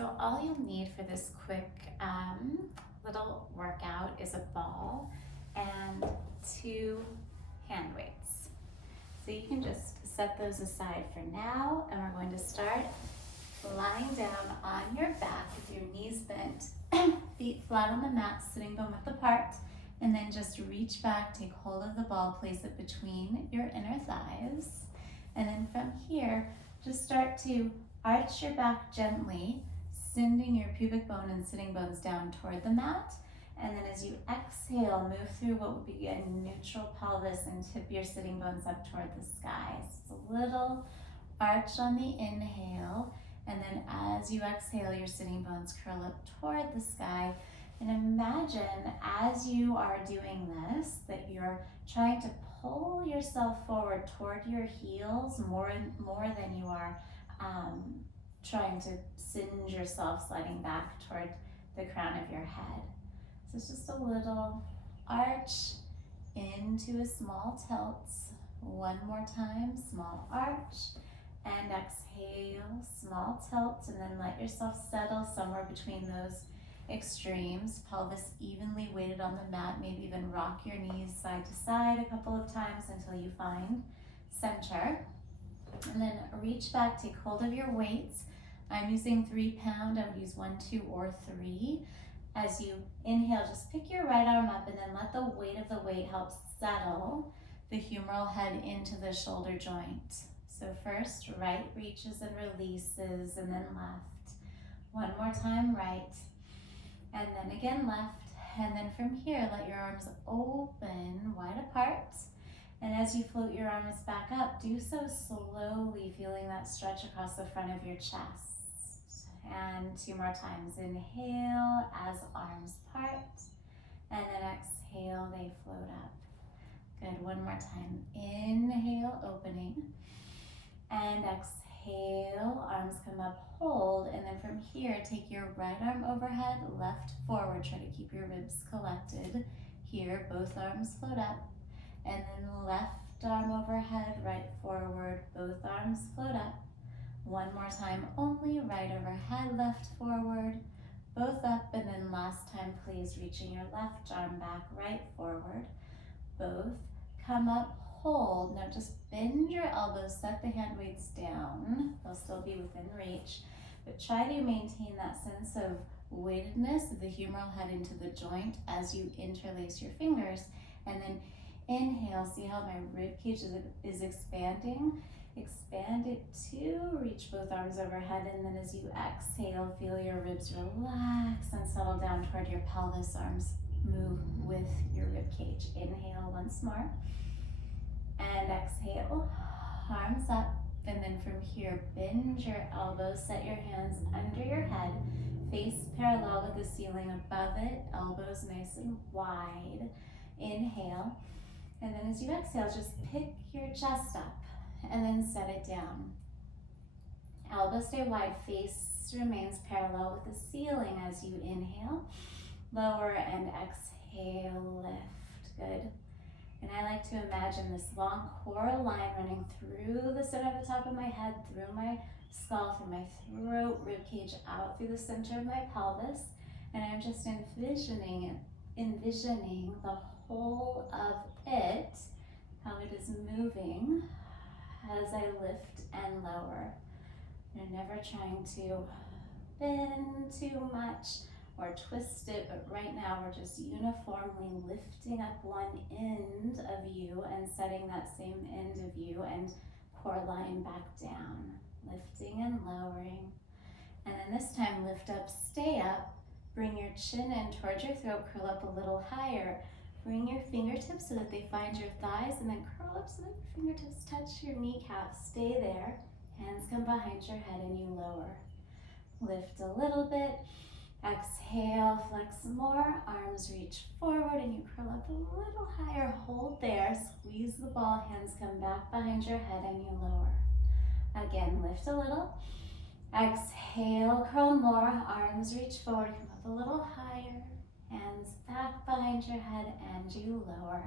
So all you'll need for this quick little workout is a ball and 2 hand weights. So you can just set those aside for now, and we're going to start lying down on your back with your knees bent, feet flat on the mat, sitting bone width apart, and then just reach back, take hold of the ball, place it between your inner thighs, and then from here, just start to arch your back gently, sending your pubic bone and sitting bones down toward the mat. And then as you exhale, move through what would be a neutral pelvis and tip your sitting bones up toward the sky. So it's a little arch on the inhale, and then as you exhale, your sitting bones curl up toward the sky. And imagine as you are doing this, that you're trying to pull yourself forward toward your heels more than you are trying to singe yourself sliding back toward the crown of your head. So it's just a little arch into a small tilt. One more time, small arch, and exhale, small tilt, and then let yourself settle somewhere between those extremes. Pelvis evenly weighted on the mat, maybe even rock your knees side to side a couple of times until you find center. And then reach back, take hold of your weights. I'm using 3 pound, I would use 1, 2, or 3. As you inhale, just pick your right arm up and then let the weight of the weight help settle the humeral head into the shoulder joint. So first, right reaches and releases, and then left. One more time, right, and then again left. And then from here, let your arms open wide apart. And as you float your arms back up, do so slowly, feeling that stretch across the front of your chest. And 2 more times. Inhale as arms part, and then exhale, they float up. Good, one more time. Inhale, opening, and exhale, arms come up, hold, and then from here, take your right arm overhead, left forward, try to keep your ribs collected. Here, both arms float up, and then left arm overhead, right forward, both arms float up. One more time only, right overhead, left forward, both up, and then last time, please, reaching your left arm back, right forward, both come up, hold. Now just bend your elbows, set the hand weights down. They'll still be within reach, but try to maintain that sense of weightedness of the humeral head into the joint as you interlace your fingers. And then inhale, see how my rib cage is expanding? Expand it to reach both arms overhead, and then as you exhale, feel your ribs relax and settle down toward your pelvis. Arms move with your rib cage. Inhale once more, and exhale, arms up, and then from here, bend your elbows, set your hands under your head, face parallel with the ceiling above it, elbows nice and wide. Inhale, and then as you exhale, just pick your chest up and then set it down. Elbows stay wide, face remains parallel with the ceiling as you inhale. Lower and exhale, lift. Good. And I like to imagine this long core line running through the center of the top of my head, through my skull, through my throat, rib cage, out through the center of my pelvis. And I'm just envisioning the whole of it, how it is moving as I lift and lower. You're never trying to bend too much or twist it, but right now we're just uniformly lifting up one end of you and setting that same end of you and core line back down, lifting and lowering. And then this time, lift up, stay up, bring your chin in towards your throat, curl up a little higher. Bring your fingertips so that they find your thighs, and then curl up so that your fingertips touch your kneecaps. Stay there. Hands come behind your head and you lower. Lift a little bit. Exhale, flex more. Arms reach forward and you curl up a little higher. Hold there. Squeeze the ball. Hands come back behind your head and you lower. Again, lift a little. Exhale, curl more. Arms reach forward. Come up a little higher. Hands back behind your head and you lower.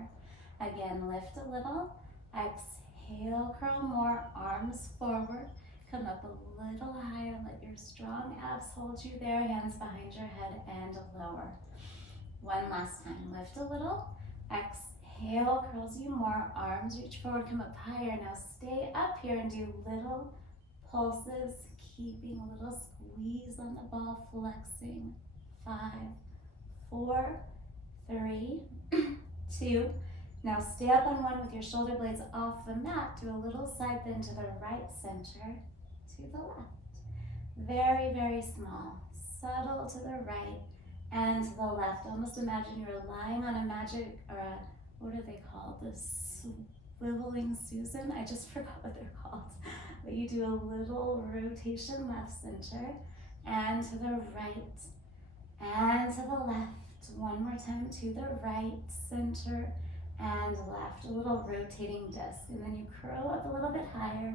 Again, lift a little. Exhale, curl more. Arms forward. come up a little higher. Let your strong abs hold you there. Hands behind your head and lower. One last time. Lift a little. Exhale, curls you more. Arms reach forward, come up higher. Now stay up here and do little pulses, keeping a little squeeze on the ball, flexing. 5, 4, 3, 2. Now stay up on one with your shoulder blades off the mat. Do a little side bend to the right center, to the left. Very, very small. Subtle to the right and to the left. Almost imagine you're lying on a magic, or a, what are they called? The swiveling Susan? I just forgot what they're called. But you do a little rotation left center and to the right and to the left. One more time to the right, center, and left. A little rotating disc. And then you curl up a little bit higher.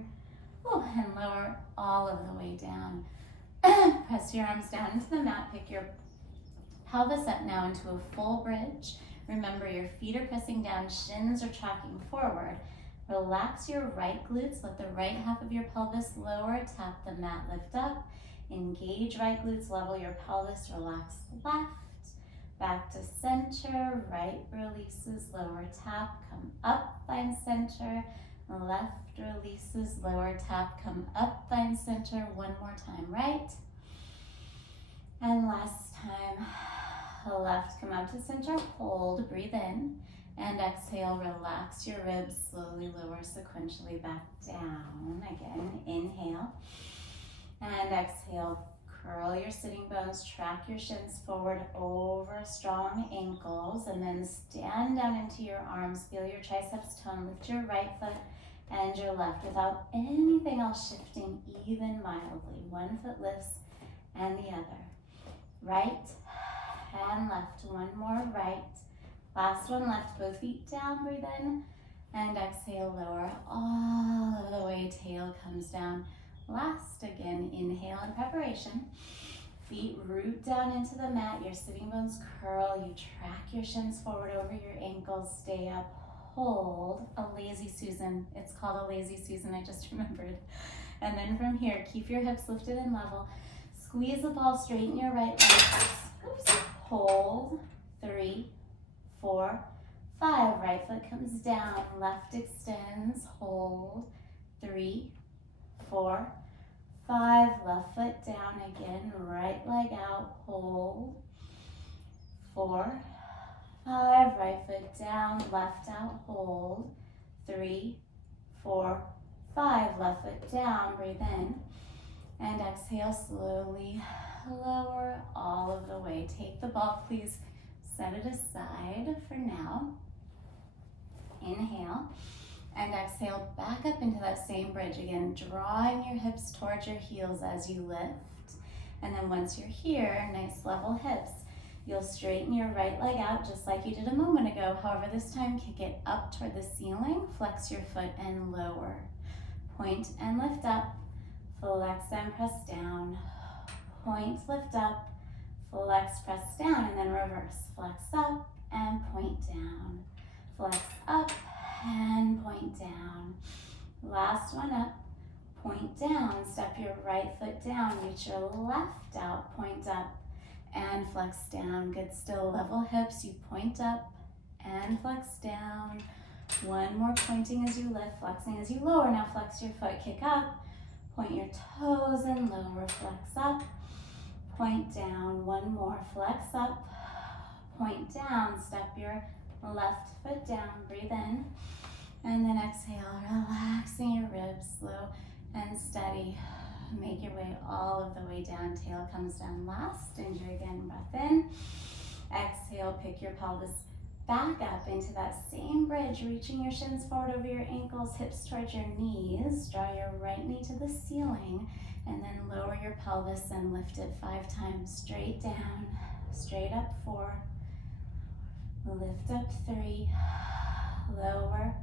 Oh, and lower all of the way down. Press your arms down into the mat. Pick your pelvis up now into a full bridge. Remember, your feet are pressing down, shins are tracking forward. Relax your right glutes. Let the right half of your pelvis lower. Tap the mat, lift up. Engage right glutes, level your pelvis, relax left. Back to center, right releases, lower tap, come up, find center. Left releases, lower tap, come up, find center. One more time, right. And last time, left, come up to center, hold, breathe in. And exhale, relax your ribs, slowly lower sequentially back down. Again, inhale. And exhale, curl your sitting bones, track your shins forward over strong ankles, and then stand down into your arms. Feel your triceps tone, lift your right foot and your left without anything else shifting, even mildly. One foot lifts and the other. Right and left, one more right. Last one left, both feet down, breathe in, and exhale, lower all of the way, tail comes down. Last, again, inhale in preparation. Feet root down into the mat, your sitting bones curl, you track your shins forward over your ankles, stay up, hold, a lazy Susan. It's called a lazy Susan, I just remembered. And then from here, keep your hips lifted and level. Squeeze the ball, straighten your right leg. Oops. Hold, 3, 4, 5. Right foot comes down, left extends, hold, 3, 4, 5. Left foot down again, right leg out, hold, 4, 5. Right foot down, left out, hold, 3, 4, 5. Left foot down, breathe in, and exhale, slowly lower all of the way. Take the ball, please set it aside for now. Inhale. And exhale, back up into that same bridge again, drawing your hips towards your heels as you lift. And then once you're here, nice level hips, you'll straighten your right leg out just like you did a moment ago. However, this time, kick it up toward the ceiling, flex your foot and lower. Point and lift up, flex and press down. Point, lift up, flex, press down, and then reverse. Flex up and point down. Flex up and point down. Last one up, point down, step your right foot down, reach your left out, point up and flex down. Good, still level hips, you point up and flex down. One more pointing as you lift, flexing as you lower. Now flex your foot, kick up, point your toes and lower, flex up, point down. One more, flex up, point down, step your left foot down, breathe in, and then exhale, relaxing your ribs, slow and steady. Make your way all of the way down, tail comes down last, enjoy again, breath in. Exhale, pick your pelvis back up into that same bridge, reaching your shins forward over your ankles, hips towards your knees. Draw your right knee to the ceiling, and then lower your pelvis and lift it 5 times. Straight down, straight up 4, lift up 3, lower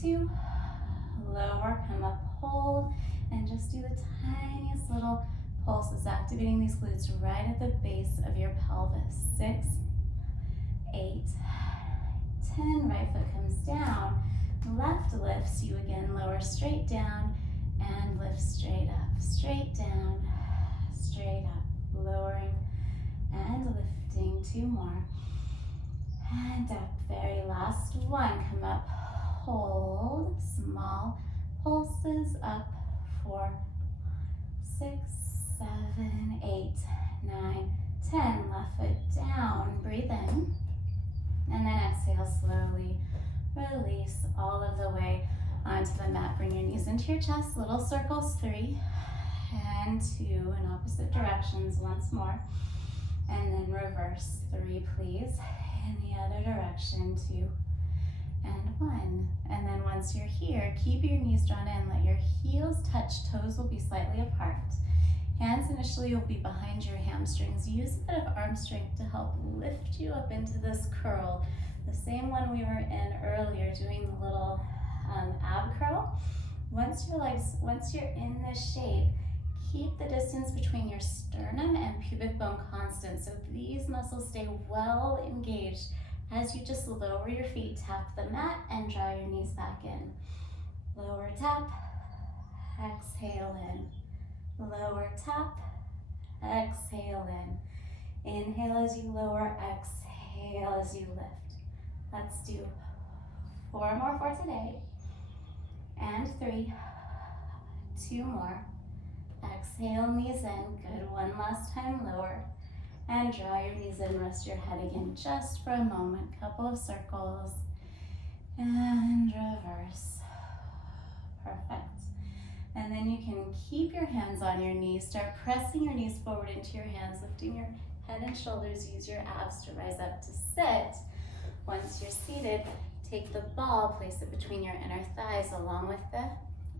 2, lower, come up, hold, and just do the tiniest little pulses, activating these glutes right at the base of your pelvis. 6, 8, 10, right foot comes down, left lifts you again, lower straight down, and lift straight up, straight down, straight up, lowering and lifting. 2 more, and up. Very last one. Come up, hold, small pulses up. 4, 6, 7, 8, 9, 10. Left foot down, breathe in, and then exhale slowly. Release all of the way onto the mat. Bring your knees into your chest, little circles. 3 and 2 in opposite directions once more. And then reverse. 3, please. In the other direction. 2 and 1. And then once you're here, keep your knees drawn in. Let your heels touch. Toes will be slightly apart. Hands initially will be behind your hamstrings. Use a bit of arm strength to help lift you up into this curl. The same one we were in earlier, doing the little ab curl. Once you're in this shape, keep the distance between your sternum and pubic bone constant, so these muscles stay well engaged as you just lower your feet, tap the mat, and draw your knees back in. Lower, tap, exhale in. Lower, tap, exhale in. Inhale as you lower, exhale as you lift. Let's do 4 more for today. And 3, 2 more. Exhale, knees in. Good. One last time, lower. And draw your knees in, rest your head again just for a moment. Couple of circles. And reverse. Perfect. And then you can keep your hands on your knees. Start pressing your knees forward into your hands, lifting your head and shoulders. Use your abs to rise up to sit. Once you're seated, take the ball, place it between your inner thighs along with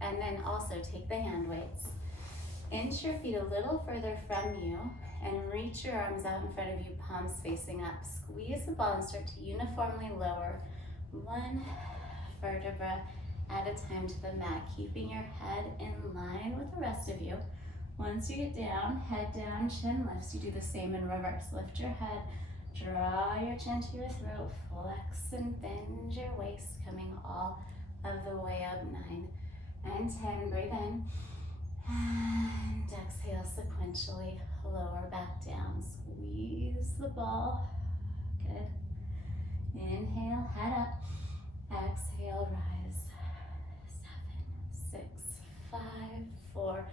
and then also take the hand weights. Inch your feet a little further from you and reach your arms out in front of you, palms facing up. Squeeze the ball and start to uniformly lower 1 vertebra at a time to the mat, keeping your head in line with the rest of you. Once you get down, head down, chin lifts. You do the same in reverse. Lift your head, draw your chin to your throat, flex and bend your waist, coming all of the way up. 9 and 10, breathe in. And exhale sequentially, lower back down. Squeeze the ball. Good. Inhale, head up. Exhale, rise. 7, 6, 5, 4,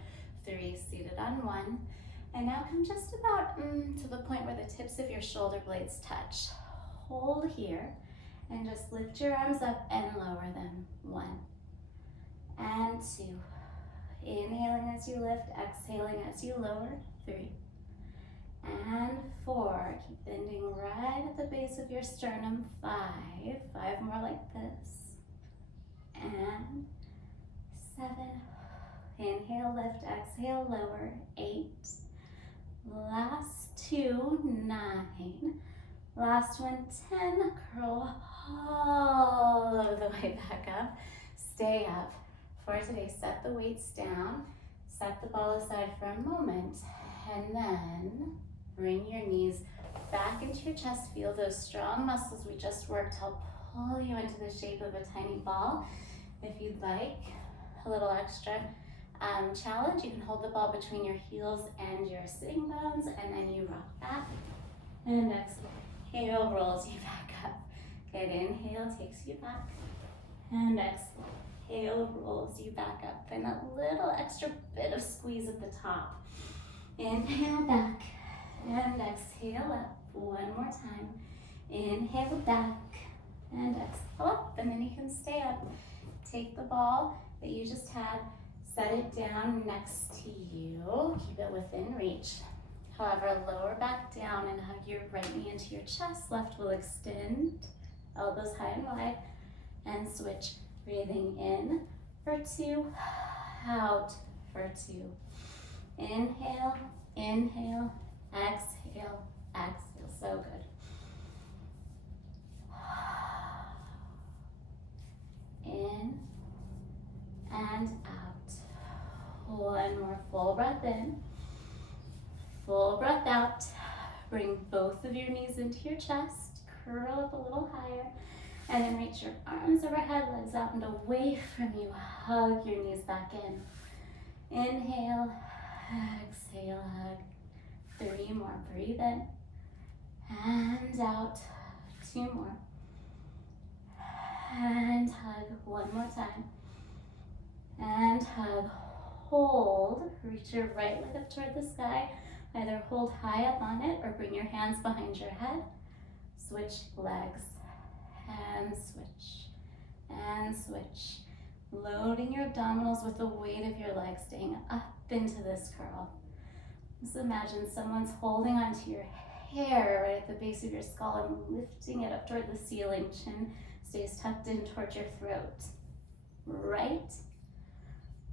3. Seated on 1. And now come just about to the point where the tips of your shoulder blades touch. Hold here and just lift your arms up and lower them. 1 and 2. Inhaling as you lift, exhaling as you lower. 3 and 4. Keep bending right at the base of your sternum. 5. 5 more like this. And 7. Inhale, lift, exhale, lower. 8. Last 2, 9. Last one, 10. Curl all of the way back up. Stay up. For today, set the weights down. Set the ball aside for a moment. And then bring your knees back into your chest. Feel those strong muscles we just worked help pull you into the shape of a tiny ball. If you'd like a little extra challenge, you can hold the ball between your heels and your sitting bones, and then you rock back. And exhale rolls you back up. Good. Inhale takes you back. And exhale rolls you back up. And a little extra bit of squeeze at the top. Inhale back. And exhale up. 1 more time. Inhale back. And exhale up. And then you can stay up. Take the ball that you just had. Set it down next to you. Keep it within reach. However, lower back down and hug your right knee into your chest. Left will extend. Elbows high and wide. And switch. Breathing in for 2. Out for 2. Inhale, inhale, exhale, exhale. So good. In and out. 1 more full breath in. Full breath out. Bring both of your knees into your chest. Curl up a little higher. And then reach your arms overhead, legs out and away from you. Hug your knees back in. Inhale, exhale, hug. 3 more, breathe in, and out. 2 more, and hug. 1 more time, and hug. Hold, reach your right leg up toward the sky. Either hold high up on it or bring your hands behind your head. Switch legs, and switch, and switch. Loading your abdominals with the weight of your legs, staying up into this curl. Just imagine someone's holding onto your hair right at the base of your skull and lifting it up toward the ceiling. Chin stays tucked in towards your throat. Right,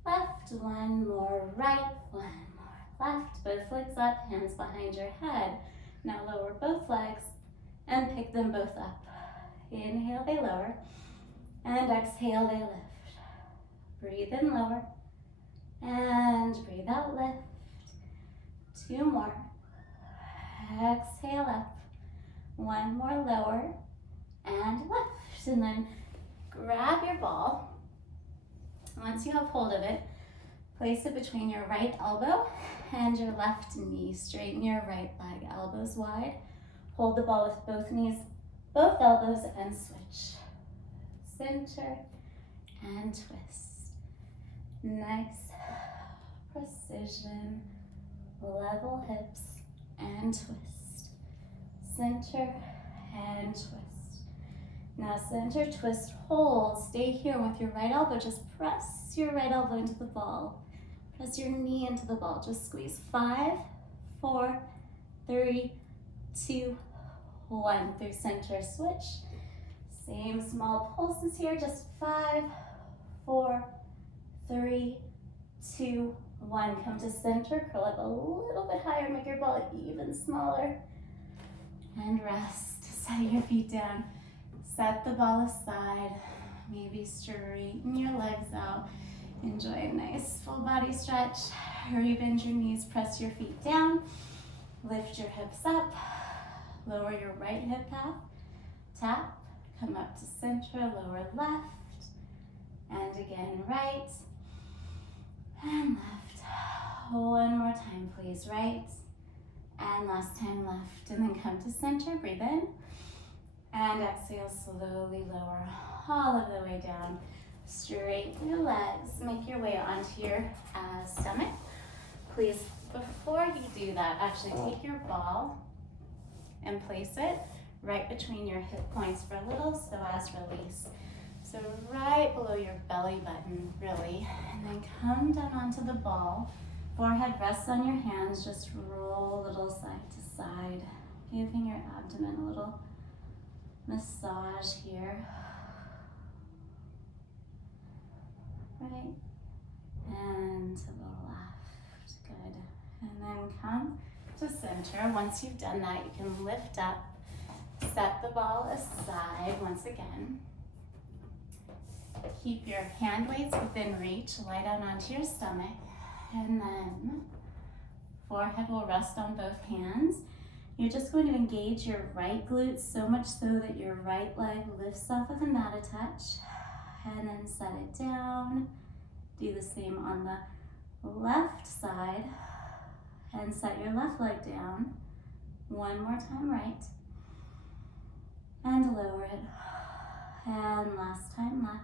left, 1 more, right, 1 more, left. Both legs up, hands behind your head. Now lower both legs and pick them both up. Inhale, they lower, and exhale, they lift. Breathe in, lower, and breathe out, lift. 2 more. Exhale up. 1 more, lower, and lift. And then grab your ball. Once you have hold of it, place it between your right elbow and your left knee. Straighten your right leg, elbows wide. Hold the ball with both knees, both elbows, and switch. Center and twist. Nice precision, level hips and twist. Center and twist. Now center, twist, hold. Stay here with your right elbow. Just press your right elbow into the ball. Press your knee into the ball. Just squeeze. 5, 4, 3, 2, 1. Through center, switch. Same small pulses here. Just 5, 4, 3, 2, 1. Come to center, curl up a little bit higher, make your ball even smaller. And rest. Set your feet down. Set the ball aside. Maybe straighten your legs out. Enjoy a nice full body stretch. Rebend your knees, press your feet down. Lift your hips up. Lower your right hip tap. Come up to center, lower left. And again, right. And left. 1 more time, please. Right. And last time, left. And then come to center, breathe in. And exhale, slowly lower all of the way down. Straighten your legs. Make your way onto your stomach. Please, before you do that, actually take your ball and place it right between your hip points for a little psoas release. So right below your belly button, really. And then come down onto the ball. Forehead rests on your hands. Just roll a little side to side, giving your abdomen a little massage here. Right. And to the left. Good. And then come to center. Once you've done that, you can lift up. Set the ball aside once again. Keep your hand weights within reach. Lie down onto your stomach. And then forehead will rest on both hands. You're just going to engage your right glute so much so that your right leg lifts off of the mat a touch. And then set it down. Do the same on the left side. And set your left leg down. 1 more time, right. And lower it. And last time, left.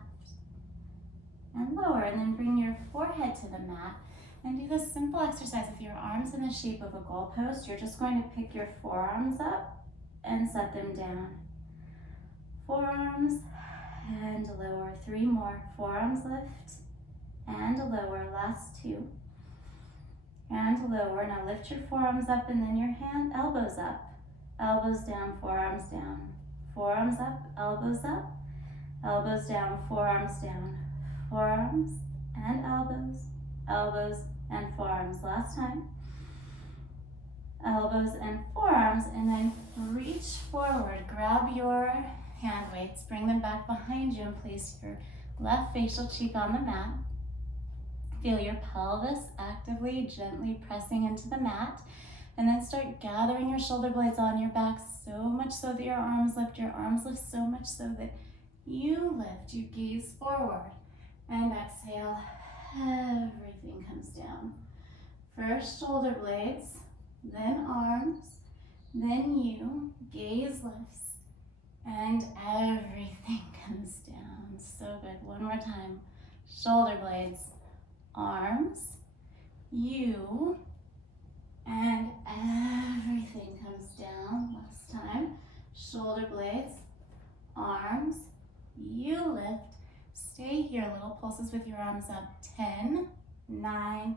And lower. And then bring your forehead to the mat. And do this simple exercise with your arms in the shape of a goalpost. You're just going to pick your forearms up and set them down. Forearms and lower. 3 more. Forearms lift and lower. Last 2. And lower. Now lift your forearms up and then your elbows up. Elbows down, forearms down. Forearms up, elbows up. Elbows down, forearms down. Forearms and elbows. Elbows and forearms. Last time. Elbows and forearms, and then reach forward. Grab your hand weights, bring them back behind you, and place your left facial cheek on the mat. Feel your pelvis actively, gently pressing into the mat, and then start gathering your shoulder blades on your back so much so that your arms lift so much so that you lift. You gaze forward. And exhale, everything comes down. First shoulder blades, then arms, then you, gaze lifts, and everything comes down. So good. One more time. Shoulder blades, arms, you, and everything comes down. Last time. Shoulder blades, arms, you lift. Stay here. Little pulses with your arms up. 10, 9,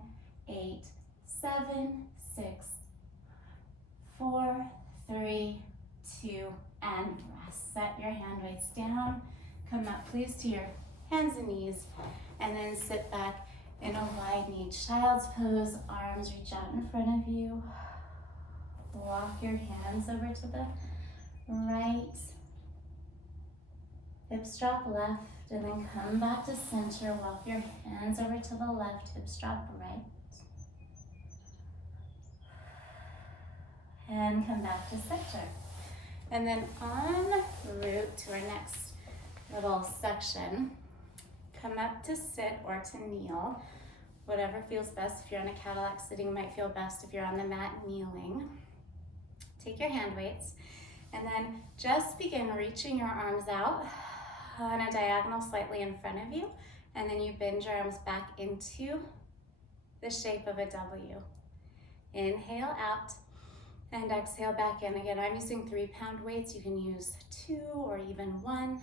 8, 7, 6, 4, 3, 2, and rest. Set your hand weights down. Come up, please, to your hands and knees, and then sit back in a wide knee child's pose. Arms reach out in front of you. Walk your hands over to the right. Hips drop left, and then come back to center. Walk your hands over to the left. Hips drop right. And come back to center. And then en route to our next little section, come up to sit or to kneel, whatever feels best. If you're on a Cadillac, sitting might feel best. If you're on the mat, kneeling. Take your hand weights and then just begin reaching your arms out on a diagonal slightly in front of you, and then you bend your arms back into the shape of a W. Inhale out and exhale back in. Again, I'm using 3-pound weights. You can use 2 or even 1.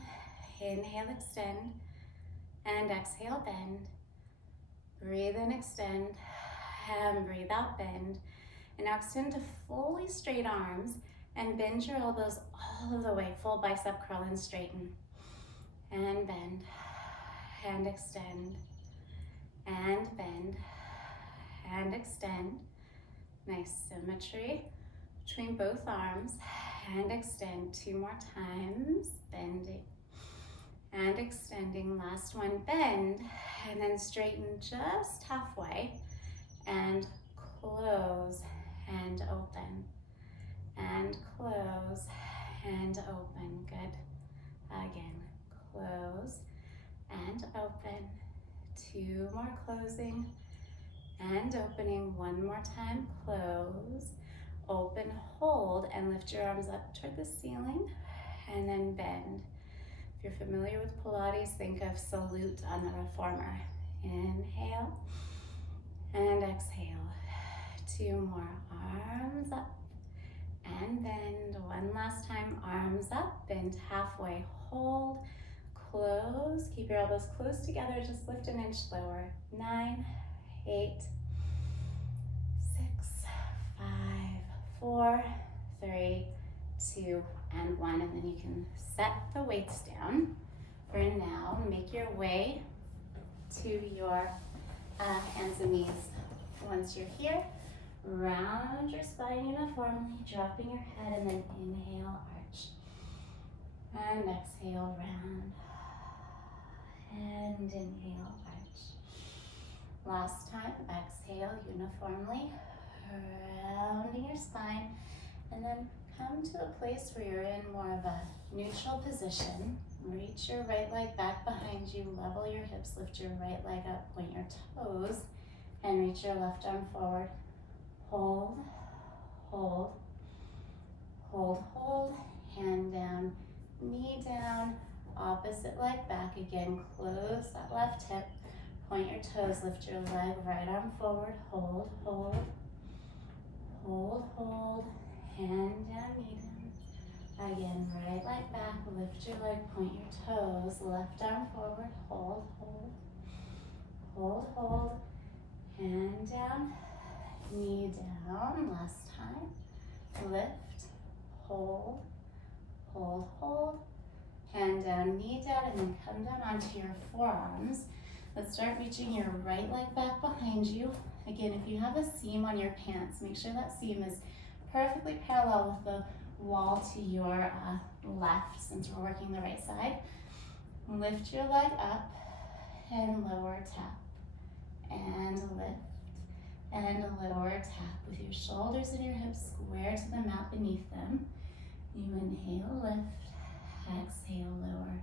Inhale, extend, and exhale, bend. Breathe in, extend, and breathe out, bend. And now extend to fully straight arms and bend your elbows all of the way. Full bicep curl and straighten. And bend, and extend, and bend, and extend. Nice symmetry between both arms, and extend 2 more times, bending and extending. Last one, bend, and then straighten just halfway, and close, and open, and close, and open. Good. Again, close, and open. 2 more closing, and opening. 1 more time, close, open, hold, and lift your arms up toward the ceiling, and then bend. If you're familiar with Pilates, think of salute on the reformer. Inhale, and exhale. 2 more, arms up, and bend. 1 last time, arms up, bend halfway, hold, close, keep your elbows close together, just lift an inch lower. 9, 8, 6, 5, 4, 3, 2, and 1. And then you can set the weights down for now. Make your way to your hands and knees. Once you're here, round your spine uniformly, dropping your head, and then inhale, arch. And exhale, round. And inhale, arch. Last time, exhale uniformly, rounding your spine, and then come to a place where you're in more of a neutral position. Reach your right leg back behind you, level your hips, lift your right leg up, point your toes, and reach your left arm forward. Hold, hold, hold, hold, hand down, knee down, opposite leg back again. Close that left hip, point your toes, lift your leg, right arm forward, hold, hold, hold, hold, hand down, knee down. Again, right leg back, lift your leg, point your toes, left arm forward, hold, hold, hold, hold, hand down, knee down. Last time, lift, hold, hold, hold, hand down, knee down, and then come down onto your forearms. Let's start reaching your right leg back behind you. Again, if you have a seam on your pants, make sure that seam is perfectly parallel with the wall to your left, since we're working the right side. Lift your leg up and lower, tap, and lift, and lower, tap with your shoulders and your hips square to the mat beneath them. You inhale, lift, exhale, lower,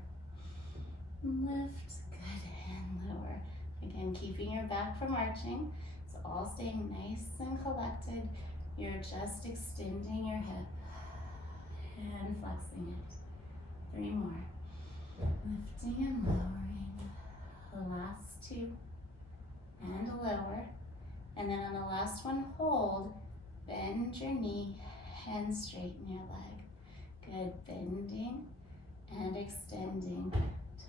lift, good, and lower. Again, keeping your back from arching. It's all staying nice and collected. You're just extending your hip and flexing it. 3 more. Lifting and lowering. The last 2. And lower. And then on the last one, hold. Bend your knee and straighten your leg. Good. Bending and extending.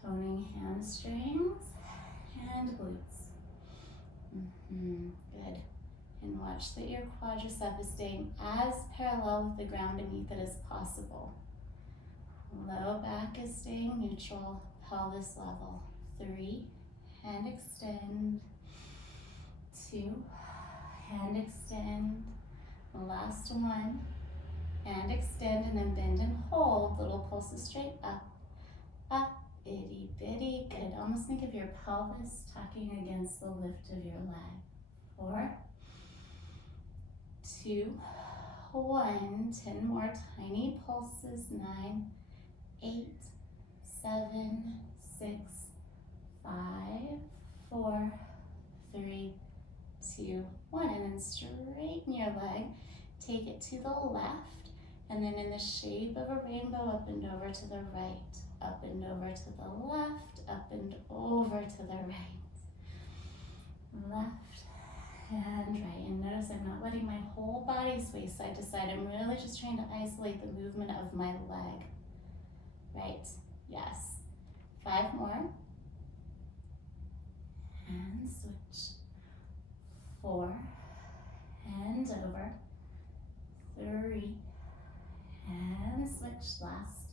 Toning hamstrings and glutes. Good. And watch that your quadricep is staying as parallel with the ground beneath it as possible. Low back is staying neutral, pelvis level. 3, and extend. 2, and extend. The last one, and extend, and then bend and hold. Little pulses straight up, up, itty bitty. Good. Almost think of your pelvis tucking against the lift of your leg. 4, 2, 1. 10 more tiny pulses. 9, 8, 7, 6, 5, 4, 3, 2, 1. And then straighten your leg. Take it to the left. And then in the shape of a rainbow, up and over to the right. Up and over to the left. Up and over to the right. Left and right. And notice I'm not letting my whole body sway side to side. I'm really just trying to isolate the movement of my leg. Right. Yes. 5 more. And switch. 4. And over. 3. And switch. Last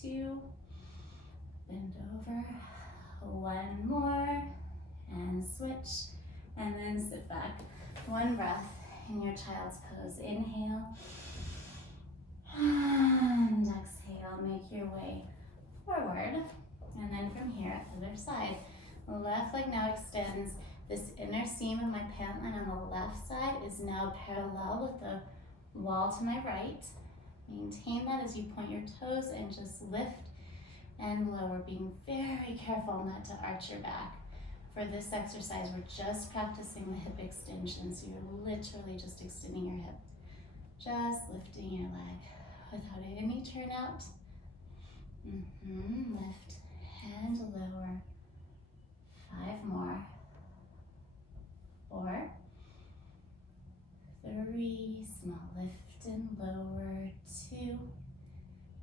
2. Bend over. 1 more. And switch. And then sit back. 1 breath in your child's pose. Inhale. And exhale. Make your way forward. And then from here, other side. The left leg now extends. This inner seam of my pant line on the left side is now parallel with the wall to my right. Maintain that as you point your toes and just lift and lower, being very careful not to arch your back. For this exercise, we're just practicing the hip extension, so you're literally just extending your hip. Just lifting your leg without any turnout. Lift and lower. 5 more. 4, 3, small lift and lower. 2,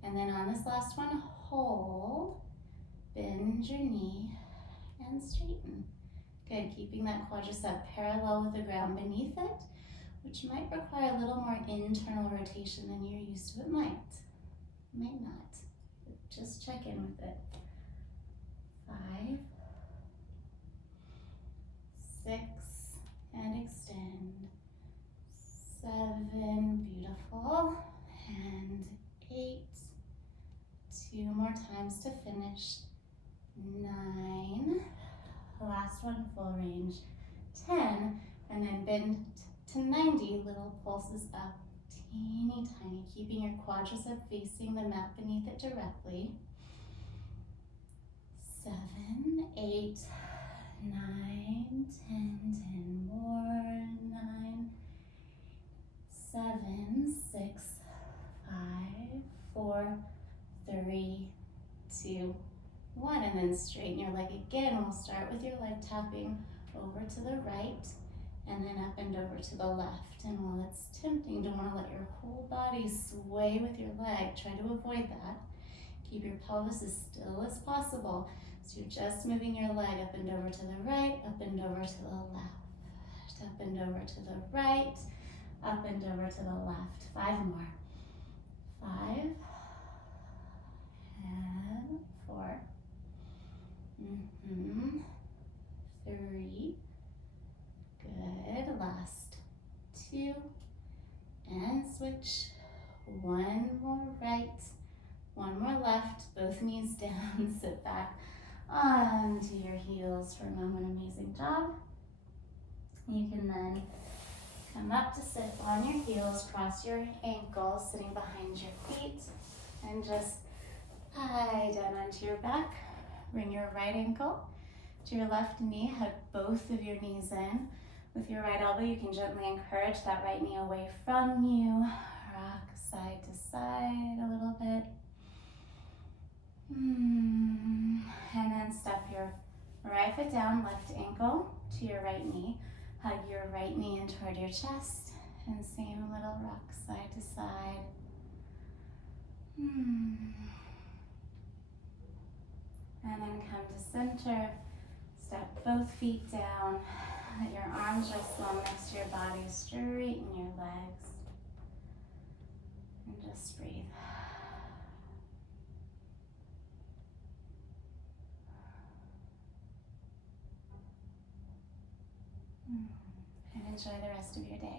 and then on this last one, hold, bend your knee, and straighten. Good, keeping that quadricep parallel with the ground beneath it, which might require a little more internal rotation than you're used to. It might not. But just check in with it. 5, 6, and extend. 7, beautiful, and 8, 2 more times to finish. 9, last one, full range. 10, and then bend to 90, little pulses up, teeny tiny, keeping your quadricep facing the mat beneath it directly. 7, 8, 9, 10, 10 more, 9, 7, 6, 5, 4, 3, 2, 1, and then straighten your leg again. We'll start with your leg tapping over to the right and then up and over to the left. And while it's tempting to want to let your whole body sway with your leg, try to avoid that. Keep your pelvis as still as possible. So you're just moving your leg up and over to the right, up and over to the left, up and over to the right, up and over to the left. 5 more. 5 and 4. 3. Good. Last 2. And switch. 1 more right, 1 more left. Both knees down. Sit back onto your heels for a moment. Amazing job. You can then come up to sit on your heels, cross your ankles, sitting behind your feet, and just lie down onto your back. Bring your right ankle to your left knee. Hug both of your knees in. With your right elbow, you can gently encourage that right knee away from you. Rock side to side a little bit. And then step your right foot down, left ankle to your right knee. Hug your right knee in toward your chest. And same little rock side to side. And then come to center. Step both feet down. Let your arms rest long next to your body. Straighten your legs. And just breathe. And enjoy the rest of your day.